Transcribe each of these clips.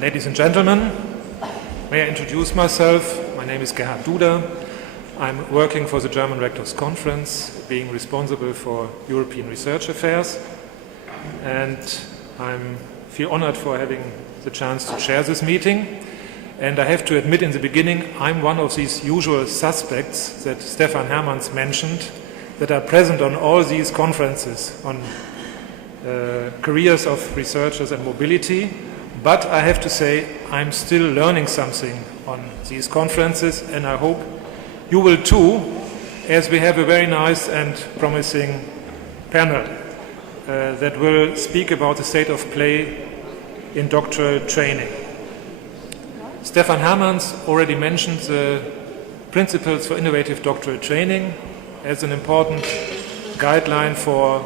Ladies and gentlemen, may I introduce myself? My name is Gerhard Duda. I'm working for the German Rectors Conference, being responsible for European research affairs, and I feel honored for having the chance to chair this meeting. And I have to admit in the beginning, I'm one of these usual suspects that Stefan Hermans mentioned that are present on all these conferences on careers of researchers and mobility. But I have to say, I'm still learning something on these conferences, and I hope you will too, as we have a very nice and promising panel that will speak about the state of play in doctoral training. Stefan Hermans already mentioned the principles for innovative doctoral training as an important guideline for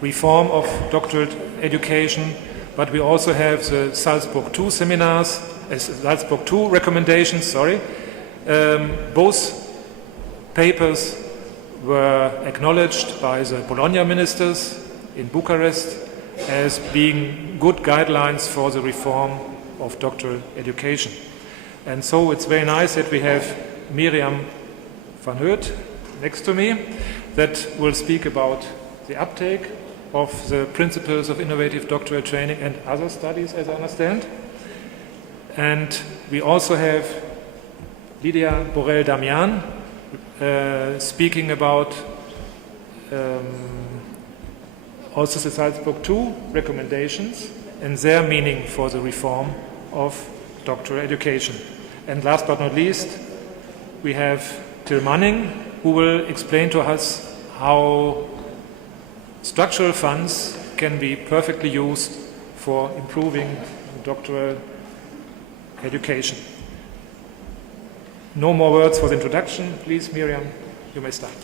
reform of doctoral education, but we also have the Salzburg II seminars, Salzburg II recommendations, both papers were acknowledged by the Bologna ministers in Bucharest as being good guidelines for the reform of doctoral education. And so it's very nice that we have Miriam Van Hoed next to me that will speak about the uptake of the principles of innovative doctoral training and other studies, as I understand. And we also have Lydia Borrell-Damian speaking about also the Salzburg II recommendations and their meaning for the reform of doctoral education. And last but not least, we have Till Manning, who will explain to us how structural funds can be perfectly used for improving doctoral education. No more words for the introduction. Please, Miriam, you may start.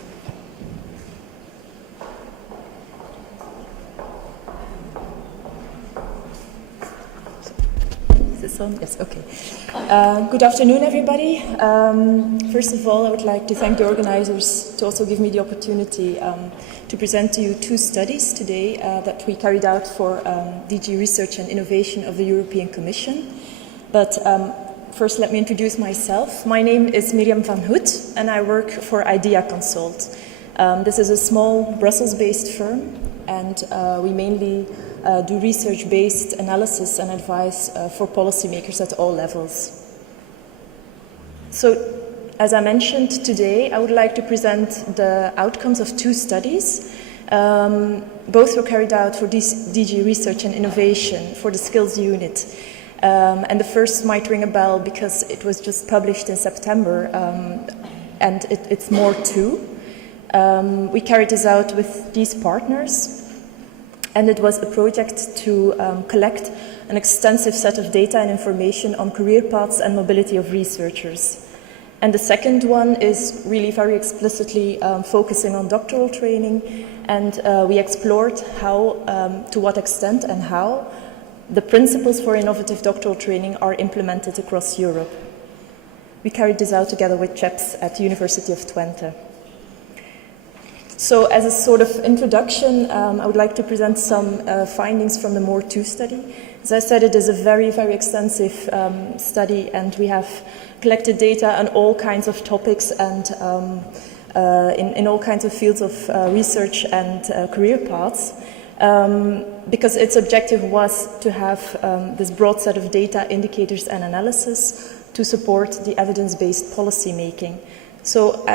Is this on? Yes, okay. Good afternoon, everybody. First of all, I would like to thank the organizers to also give me the opportunity to present to you two studies today that we carried out for DG Research and Innovation of the European Commission. But first, let me introduce myself. My name is Miriam Van Hoed, and I work for IDEA Consult. This is a small Brussels-based firm, and we mainly do research-based analysis and advice for policymakers at all levels. So, as I mentioned today, I would like to present the outcomes of two studies. Both were carried out for DG Research and Innovation for the Skills Unit. And the first might ring a bell because it was just published in September, and it's more too. We carried this out with these partners, and it was a project to collect an extensive set of data and information on career paths and mobility of researchers. And the second one is really very explicitly focusing on doctoral training, and we explored how, to what extent and how the principles for innovative doctoral training are implemented across Europe. We carried this out together with CHEPS at the University of Twente. So as a sort of introduction, I would like to present some findings from the MORE 2 study. As I said, it is a very, very extensive study, and we have collected data on all kinds of topics and in all kinds of fields of research and career paths. Because its objective was to have this broad set of data, indicators and analysis to support the evidence-based policy making. So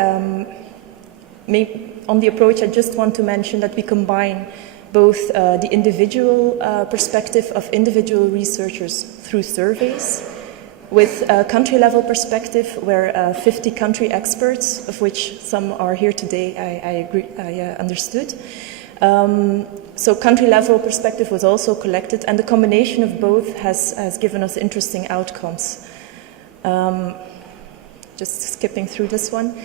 on the approach, I just want to mention that we combine both the individual perspective of individual researchers through surveys with a country-level perspective where 50 country experts, of which some are here today, I understood. So country-level perspective was also collected, and the combination of both has given us interesting outcomes. Just skipping through this one.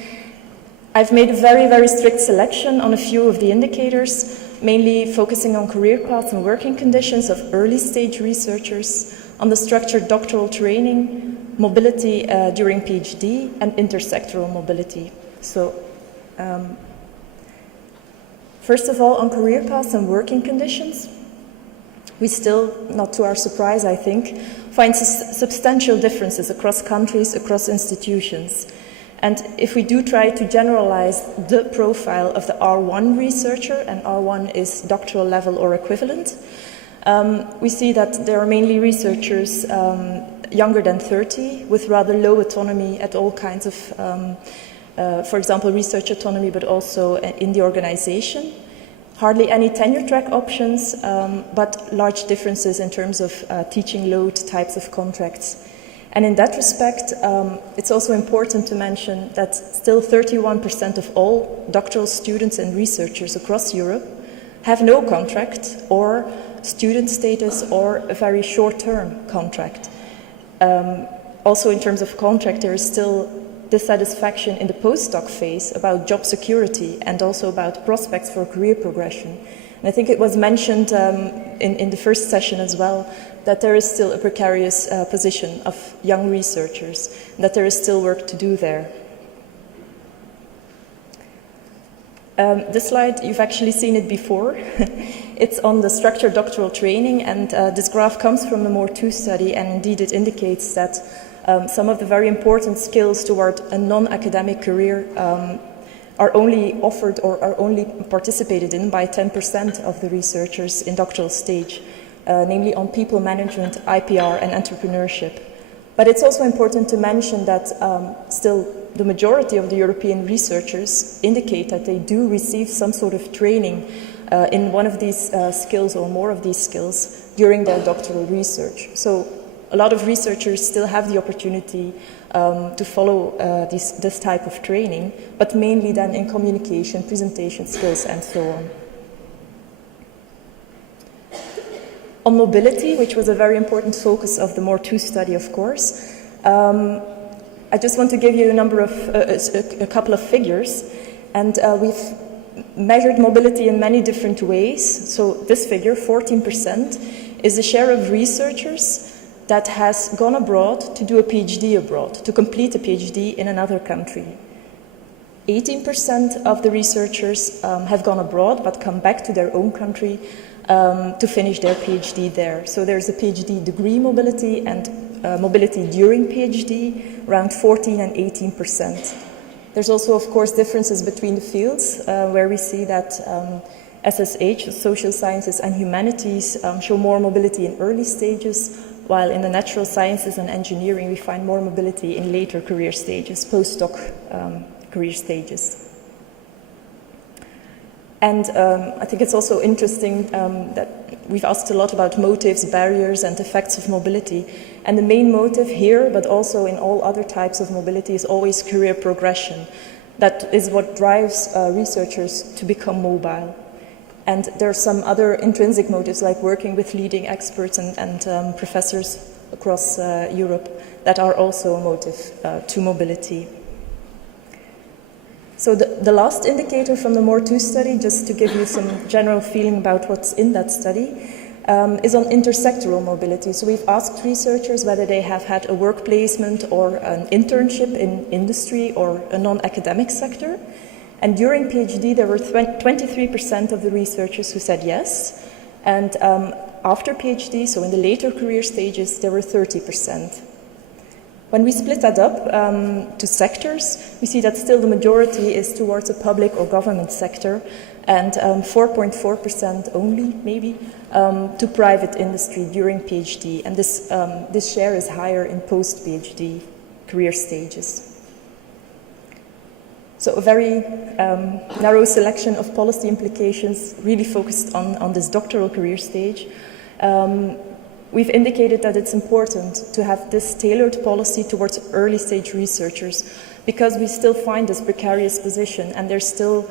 I've made a very, very strict selection on a few of the indicators, mainly focusing on career paths and working conditions of early-stage researchers, on the structured doctoral training, mobility during PhD, and intersectoral mobility. So, first of all, on career paths and working conditions. we still, not to our surprise I think, find substantial differences across countries, across institutions. And if we do try to generalize the profile of the R1 researcher, and R1 is doctoral level or equivalent, we see that there are mainly researchers younger than 30 with rather low autonomy at all kinds of, for example, research autonomy, but also in the organization. Hardly any tenure track options, but large differences in terms of teaching load, types of contracts. And in that respect, it's also important to mention that still 31% of all doctoral students and researchers across Europe have no contract or student status or a very short-term contract. Also in terms of contract, there is still dissatisfaction in the postdoc phase about job security and also about prospects for career progression. And I think it was mentioned in the first session as well that there is still a precarious position of young researchers, and that there is still work to do there. This slide, you've actually seen it before. It's on the structured doctoral training, and this graph comes from the MORE2 study, and indeed it indicates that some of the very important skills toward a non-academic career are only offered or are only participated in by 10% of the researchers in doctoral stage, namely on people management, IPR and entrepreneurship. But it's also important to mention that still the majority of the European researchers indicate that they do receive some sort of training in one of these skills or more of these skills during their doctoral research. So a lot of researchers still have the opportunity to follow this type of training, but mainly then in communication, presentation skills, and so on. On mobility, which was a very important focus of the MORE2 study, of course, I just want to give you a couple of figures, and we've measured mobility in many different ways. So this figure, 14%, is the share of researchers that has gone abroad to do a PhD abroad, to complete a PhD in another country. 18% of the researchers have gone abroad but come back to their own country to finish their PhD there. So there's a PhD degree mobility and mobility during PhD, around 14 and 18%. There's also, of course, differences between the fields where we see that SSH, social sciences and humanities, show more mobility in early stages, while in the natural sciences and engineering we find more mobility in later career stages, postdoc career stages. And I think it's also interesting that we've asked a lot about motives, barriers and effects of mobility. And the main motive here, but also in all other types of mobility, is always career progression. That is what drives researchers to become mobile. And there are some other intrinsic motives, like working with leading experts and professors across Europe, that are also a motive to mobility. So the last indicator from the MORE2 study, just to give you some general feeling about what's in that study, is on intersectoral mobility. So we've asked researchers whether they have had a work placement or an internship in industry or a non-academic sector. And during PhD, there were 23% of the researchers who said yes. And after PhD, so in the later career stages, there were 30%. When we split that up to sectors, we see that still the majority is towards a public or government sector, and 4.4% only, maybe, to private industry during PhD. And this share is higher in post-PhD career stages. So a very narrow selection of policy implications really focused on this doctoral career stage. We've indicated that it's important to have this tailored policy towards early stage researchers because we still find this precarious position and there's still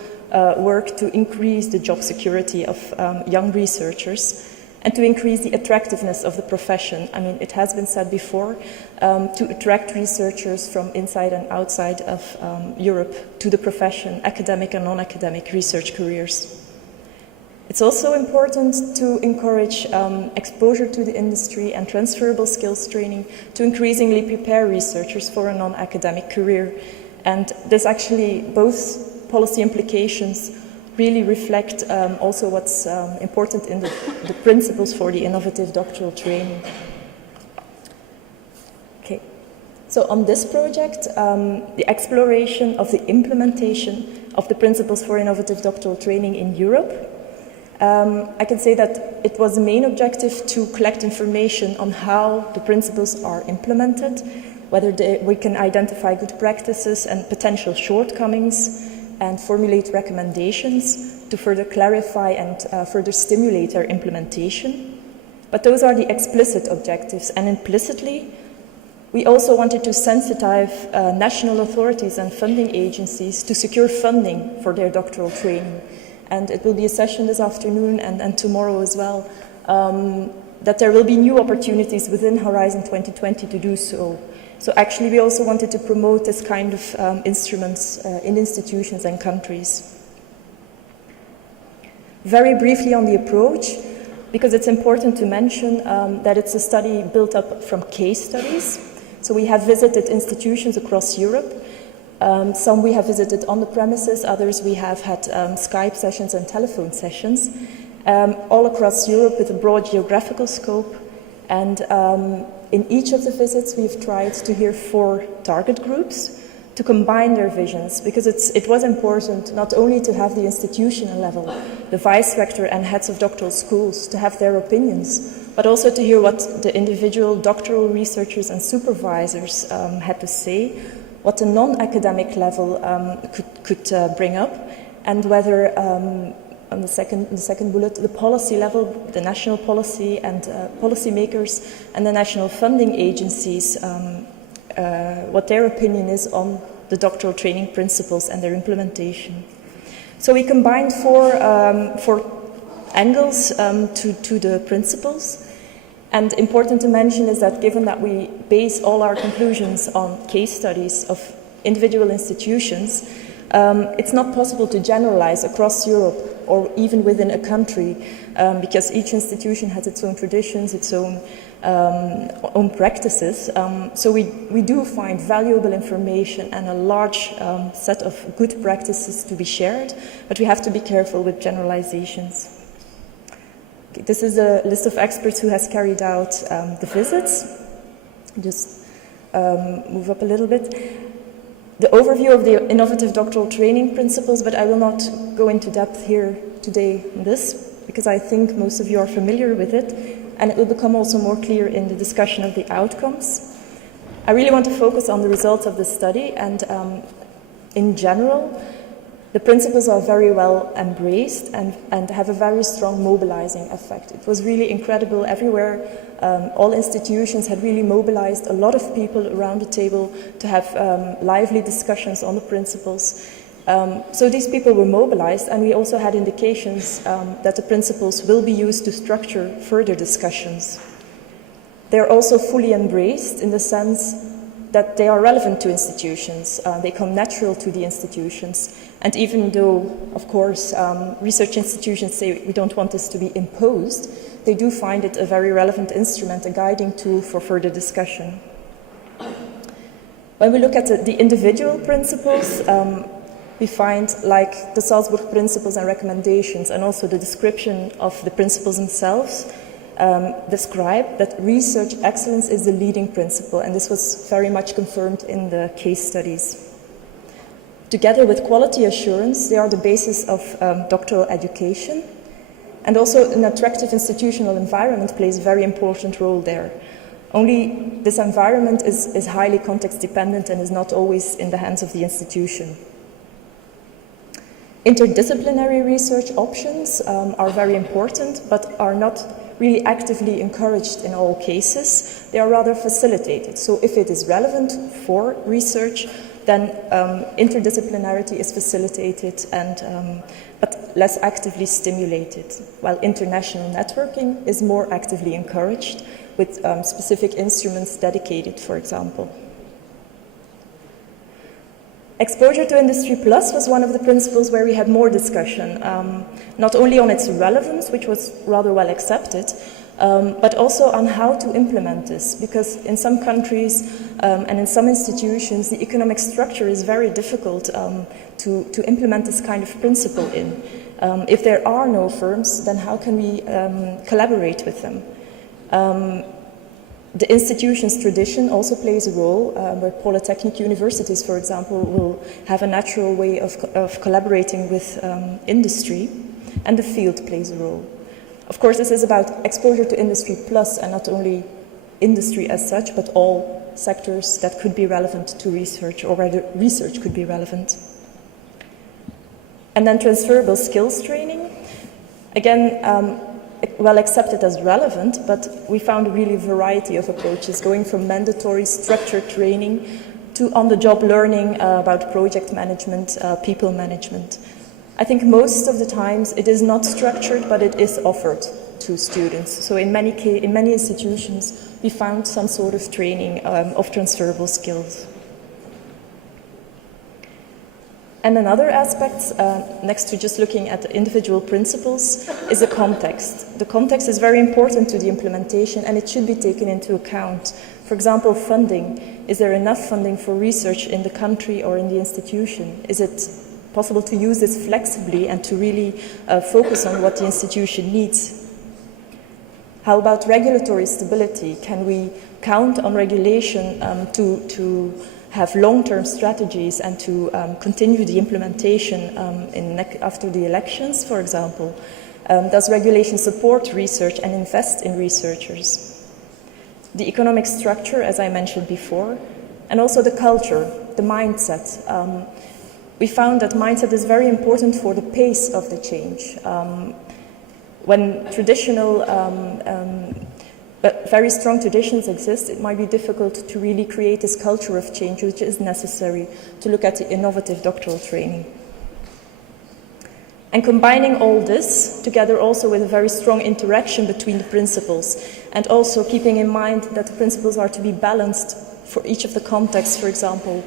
work to increase the job security of young researchers and to increase the attractiveness of the profession. I mean, it has been said before, to attract researchers from inside and outside of Europe to the profession, academic and non-academic research careers. It's also important to encourage exposure to the industry and transferable skills training to increasingly prepare researchers for a non-academic career. And this actually, both policy implications really reflect also what's important in the principles for the innovative doctoral training. Okay, so on this project, the exploration of the implementation of the principles for innovative doctoral training in Europe, I can say that it was the main objective to collect information on how the principles are implemented, whether we can identify good practices and potential shortcomings, and formulate recommendations to further clarify and further stimulate their implementation. But those are the explicit objectives, and implicitly, we also wanted to sensitize national authorities and funding agencies to secure funding for their doctoral training. And it will be a session this afternoon and tomorrow as well, that there will be new opportunities within Horizon 2020 to do so. So actually we also wanted to promote this kind of instruments in institutions and countries. Very briefly on the approach, because it's important to mention that it's a study built up from case studies. So we have visited institutions across Europe. Some we have visited on the premises, others we have had Skype sessions and telephone sessions, all across Europe with a broad geographical scope. And in each of the visits, we've tried to hear 4 target groups to combine their visions, because it was important not only to have the institutional level, the vice rector and heads of doctoral schools to have their opinions, but also to hear what the individual doctoral researchers and supervisors had to say, what the non-academic level could bring up, and whether on the second bullet, the policy level, the national policy and policymakers and the national funding agencies, what their opinion is on the doctoral training principles and their implementation. So we combined four angles to the principles. And important to mention is that given that we base all our conclusions on case studies of individual institutions, it's not possible to generalize across Europe or even within a country, because each institution has its own traditions, its own practices. So we do find valuable information and a large set of good practices to be shared, but we have to be careful with generalizations. Okay, this is a list of experts who has carried out the visits. Just move up a little bit. The overview of the innovative doctoral training principles, but I will not go into depth here today in this, because I think most of you are familiar with it, and it will become also more clear in the discussion of the outcomes. I really want to focus on the results of the study, and in general, the principles are very well embraced and have a very strong mobilizing effect. It was really incredible everywhere. All institutions had really mobilized a lot of people around the table to have lively discussions on the principles. So these people were mobilized, and we also had indications that the principles will be used to structure further discussions. They're also fully embraced in the sense that they are relevant to institutions. They come natural to the institutions. And even though, of course, research institutions say we don't want this to be imposed, they do find it a very relevant instrument, a guiding tool for further discussion. When we look at the individual principles, we find, like the Salzburg principles and recommendations, and also the description of the principles themselves, describe that research excellence is the leading principle, and this was very much confirmed in the case studies. Together with quality assurance, they are the basis of doctoral education, and also an attractive institutional environment plays a very important role there. Only this environment is highly context dependent and is not always in the hands of the institution. Interdisciplinary research options are very important, but are not really actively encouraged in all cases. They are rather facilitated. So if it is relevant for research, then interdisciplinarity is facilitated and but less actively stimulated, while international networking is more actively encouraged with specific instruments dedicated, for example. Exposure to Industry Plus was one of the principles where we had more discussion, not only on its relevance, which was rather well accepted, but also on how to implement this, because in some countries and in some institutions, the economic structure is very difficult to implement this kind of principle in. If there are no firms, then how can we collaborate with them? The institution's tradition also plays a role, where polytechnic universities, for example, will have a natural way of collaborating with industry, and the field plays a role. Of course, this is about exposure to industry plus, and not only industry as such, but all sectors that could be relevant to research, or rather research could be relevant. And then transferable skills training. Again, well accepted as relevant, but we found a really variety of approaches, going from mandatory structured training to on-the-job learning about project management, people management. I think most of the times it is not structured, but it is offered to students. So in many institutions, we found some sort of training of transferable skills. And another aspect, next to just looking at the individual principles, is the context. The context is very important to the implementation, and it should be taken into account. For example, funding. Is there enough funding for research in the country or in the institution? Is it possible to use this flexibly and to really focus on what the institution needs? How about regulatory stability? Can we count on regulation to have long-term strategies and to continue the implementation after the elections, for example? Does regulation support research and invest in researchers? The economic structure, as I mentioned before, and also the culture, the mindset. We found that mindset is very important for the pace of the change. When traditional but very strong traditions exist, it might be difficult to really create this culture of change, which is necessary to look at the innovative doctoral training. And combining all this together also with a very strong interaction between the principles, and also keeping in mind that the principles are to be balanced for each of the contexts. For example,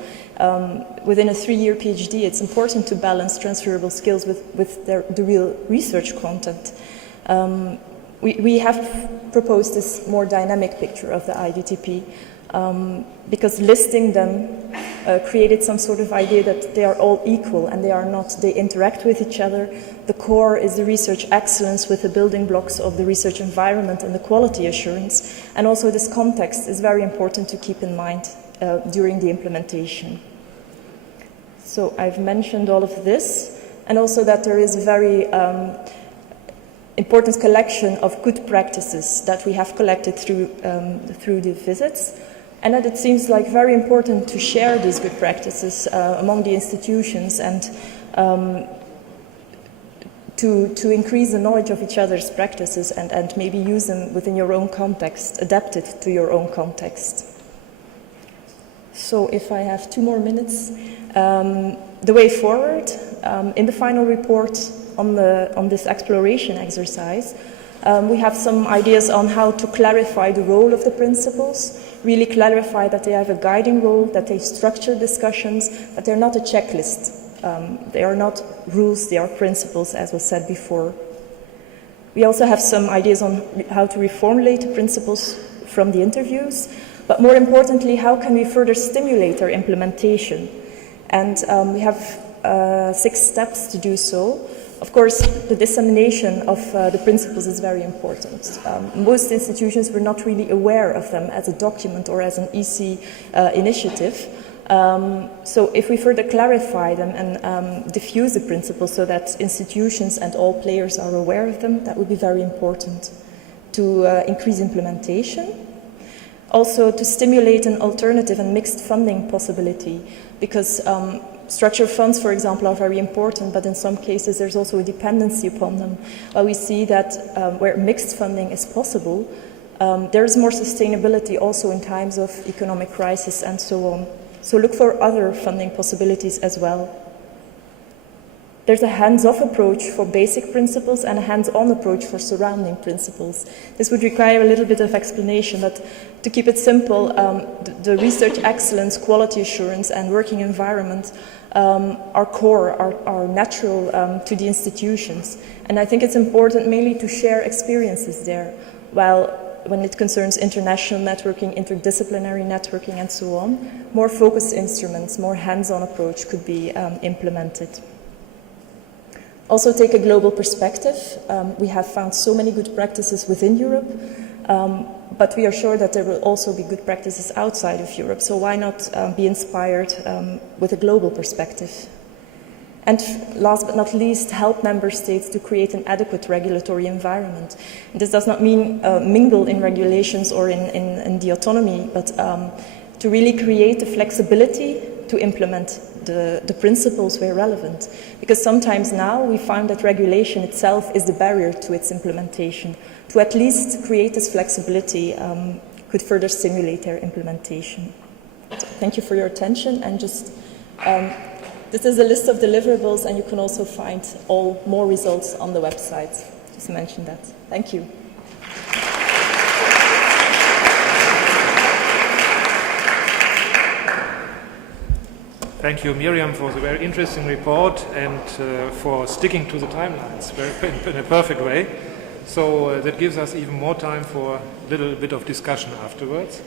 within a 3-year PhD, it's important to balance transferable skills with the real research content. We have proposed this more dynamic picture of the IDTP because listing them created some sort of idea that they are all equal, and they are not. They interact with each other. The core is the research excellence with the building blocks of the research environment and the quality assurance. And also this context is very important to keep in mind during the implementation. So I've mentioned all of this, and also that there is a very important collection of good practices that we have collected through the visits, and that it seems like very important to share these good practices among the institutions, and to increase the knowledge of each other's practices, and maybe use them within your own context, adapt it to your own context. So if I have 2 more minutes, the way forward, in the final report on this exploration exercise, we have some ideas on how to clarify the role of the principles, really clarify that they have a guiding role, that they structure discussions, that they're not a checklist. They are not rules, they are principles, as was said before. We also have some ideas on how to reformulate the principles from the interviews, but more importantly, how can we further stimulate their implementation? And we have 6 steps to do so. Of course, the dissemination of the principles is very important. Most institutions were not really aware of them as a document or as an EC initiative. So if we further clarify them and diffuse the principles so that institutions and all players are aware of them, that would be very important to increase implementation. Also to stimulate an alternative and mixed funding possibility, because structural funds, for example, are very important, but in some cases there's also a dependency upon them. We see that where mixed funding is possible, there is more sustainability also in times of economic crisis and so on. So look for other funding possibilities as well. There's a hands-off approach for basic principles and a hands-on approach for surrounding principles. This would require a little bit of explanation, but to keep it simple, the research excellence, quality assurance, and working environment are core, are natural to the institutions. And I think it's important mainly to share experiences there, while when it concerns international networking, interdisciplinary networking, and so on, more focused instruments, more hands-on approach could be implemented. Also take a global perspective. We have found so many good practices within Europe, but we are sure that there will also be good practices outside of Europe. So why not be inspired with a global perspective? And last but not least, help member states to create an adequate regulatory environment. And this does not mean mingle in regulations or in the autonomy, but to really create the flexibility to implement the principles where relevant. Because sometimes now we find that regulation itself is the barrier to its implementation. To at least create this flexibility could further stimulate their implementation. So thank you for your attention, and just this is a list of deliverables, and you can also find all more results on the website. Just mention that. Thank you. Thank you, Miriam, for the very interesting report and for sticking to the timelines in a perfect way. So that gives us even more time for a little bit of discussion afterwards.